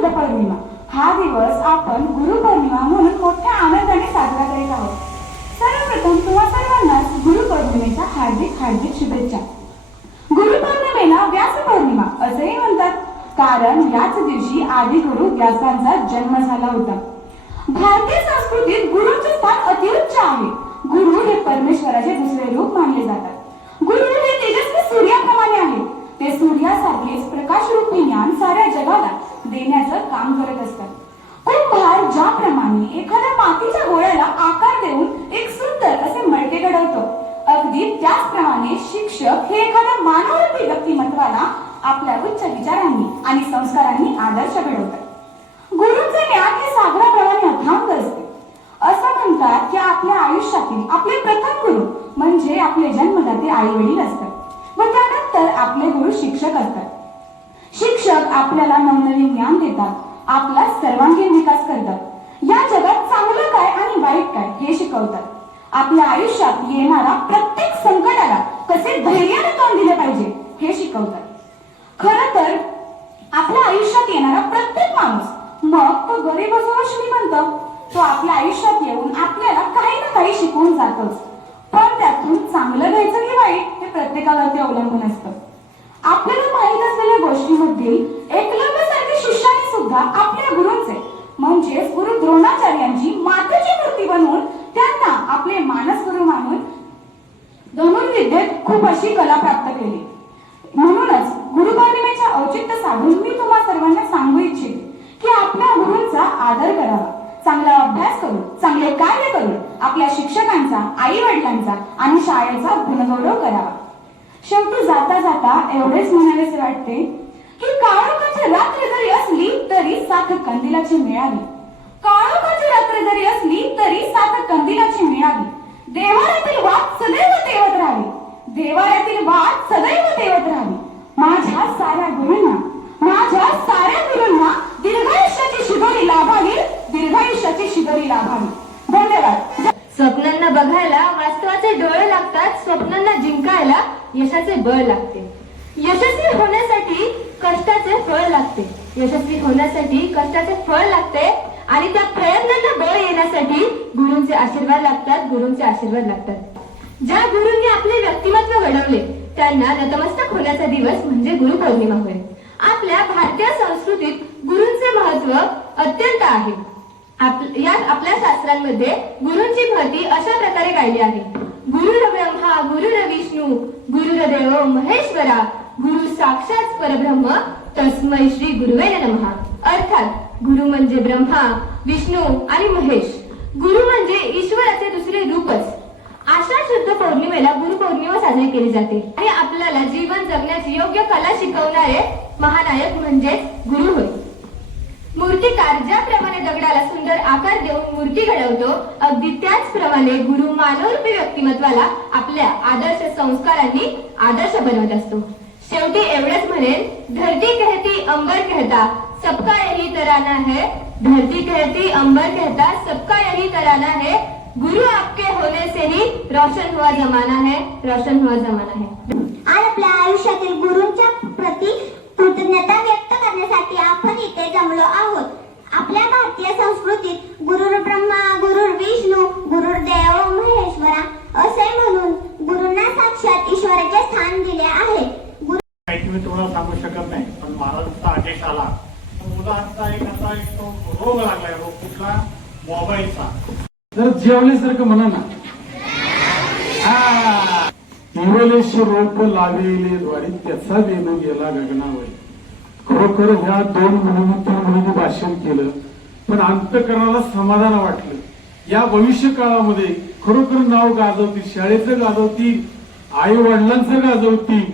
शुद्ध पौर्णिमा हा दिवस आपण गुरुपौर्णिमा म्हणून मोठ्या आनंदाने साजरा करीत आहोत. सर्वप्रथम तुम्हा सर्वांनाच गुरुपौर्णिमेच्या हार्दिक हार्दिक शुभेच्छा. गुरुपौर्णिमेला व्यास पौर्णिमा असेही म्हणतात, कारण याच दिवशी आदि गुरु व्यासांचा जन्म झाला होता. भारतीय संस्कृतीत गुरुचे स्थान अतिउच्च आहे. गुरु हे परमेश्वराचे दुसरे रूप मानले जातात. गुरु हे तेजस्वी सूर्याप्रमाणे आहे. ते सूर्यासारखेच प्रकाशरूपी ज्ञान साऱ्या जगाला देण्याचं काम करत असतात. कुंभार ज्याप्रमाणे एखाद्या मातीच्या गोळ्याला आकार देऊन एक सुंदर असे मडके घडवतो, अगदी त्याचप्रमाणे शिक्षक हे एखाद्या मानवरूपी व्यक्तिमत्वाला आपल्या उच्च विचारांनी आणि संस्कारांनी आदर्श घडवतात. गुरुचे ज्ञान हे सागराप्रमाणे अथांग असते. असं म्हणतात की आपल्या आयुष्यातील आपले प्रथम गुरु म्हणजे आपले जन्मदाते आई वडील असतात व त्यानंतर आपले गुरु शिक्षक असतात. शिक्षक आपल्याला नवनवीन ज्ञान देतात, आपला सर्वांगीण विकास करतात, या जगात चांगलं काय आणि वाईट काय हे शिकवतात. आपल्या आयुष्यात येणारा प्रत्येक संकटाला कसे धैर्याने तोंड दिले पाहिजे हे शिकवतात. खरं तर आपल्या आयुष्यात येणारा प्रत्येक माणूस, मग तो गरीब असो वा श्रीमंत, तो आपल्या आयुष्यात येऊन आपल्याला काही ना काही शिकवून जातोच. पण त्यातून चांगलं घ्यायचं की वाईट हे प्रत्येकावरती अवलंबून असतं. आपल्याला माहीत असलेल्या गोष्टींमधील एकलव्यासारख्या शिष्याने सुद्धा आपल्या गुरूंचे म्हणजेच गुरु द्रोणाचार्यांची मातेची मूर्ती बनवून त्यांना आपले मानस गुरु मानून धनुर्विद्येत खूप अशी कला प्राप्त केली. म्हणूनच गुरुपौर्णिमेच्या औचित्य साधून मी तुम्हा सर्वांना सांगू इच्छिते की आपल्या गुरूंचा आदर करावा, चांगला अभ्यास करून, चांगले कार्य करून आपल्या शिक्षकांचा, आई वडिलांचा आणि शाळेचा गुणगौरव करावा. शेवटी जाता जाता एवढेच म्हणावेसे वाटते की काळोखाची रात्र जरी असली तरी साथ कंदिलाची मिळावी. काळोखाची रात्र जरी असली तरी साथ कंदिलाची मिळावी. देवाऱ्यातील वाट सदैव तेवत राहावी. देवाऱ्यातील वाट सदैव तेवत राहावी. माझ्या साऱ्या गुरूंना दीर्घायुष्याची शिदोरी लाभावी. दीर्घायुष्याची शिदोरी लाभावी. धन्यवाद. स्वप्नांना बघायला वास्तवाचे डोळे लागतात. स्वप्नांना जिंकायला यशाचे बळ लागते. यशस्वी होण्यासाठी कष्टाचे फळ लागते. यशस्वी होण्यासाठी कष्टाचे फळ लागते आणि त्या प्रयत्नांना बळ येण्यासाठी गुरूंचे आशीर्वाद लागतात. गुरूंचे आशीर्वाद लागतात. ज्या गुरूंनी आपले व्यक्तिमत्व घडवले त्यांना नतमस्तक होण्याचा दिवस म्हणजे गुरुपौर्णिमा होय. आपल्या भारतीय संस्कृतीत गुरूंचे महत्व अत्यंत आहे. आपल्या शास्त्रांमध्ये गुरूंची महती अशा प्रकारे गायली आहे. गुरुर ब्रह्मा गुरुर विष्णू गुरुर्देव महेश्वरा गुरु साक्षात परब्रह्म तस्मै श्री गुरुवे नमः. अर्थात गुरु म्हणजे ब्रह्मा, विष्णू आणि महेश. गुरु म्हणजे ईश्वराचे दुसरे रूपच. आषाढ शुद्ध पौर्णिमेला गुरुपौर्णिमा साजरी केली जाते आणि आपल्याला जीवन जगण्याची योग्य कला शिकवणारे महानायक म्हणजेच गुरु होय. मूर्तिकार ज्याप्रमाणे दगडाला सुंदर आकार देऊन मूर्ती घडवतो, अगदी त्याचप्रमाणे गुरु मानवरूपी व्यक्तिमत्वाला आपल्या आदर्श संस्कारांनी आदर्श बनवत असतो. शेवटी एवढंच म्हणेन, धरती कहती अंबर कहता सबका यही तराना है. धरती कहती अंबर कहता सबका यही तराना है. गुरु आपके होने से ही रोशन हुआ जमाना है. रोशन हुआ जमाना है. आज आपल्या आयुष्यातील गुरूंच्या प्रती कृतज्ञता व्यक्त करण्यासाठी आपण इथे जमलो आहोत. आपल्या भारतीय संस्कृतीत गुरुर ब्रह्मा गुरुर विष्णू गुरुर्देव महेश्वरा असे म्हणून गुरूंना साक्षात ईश्वराचे स्थान दिले आहे. मी तुम्हाला सांगू शकत नाही, पण महाराजांचा आदेश आला. मुलांचा एक तो रोग लागलाय. रोग कुठला? मोबाईलचा. जर जेवल्यासारखं म्हणा ना, इंग्रलेश्वर रोप लावेले द्वारी त्याचा वेणू गेला गगनावर. खरोखर ह्या 2 मुलींनी 3 मुलींनी भाषण केलं, पण अंतकरणाला समाधान वाटलं. या भविष्य काळामध्ये खरोखर नाव गाजवतील, शाळेचं गाजवतील, आई वडिलांचं गाजवतील.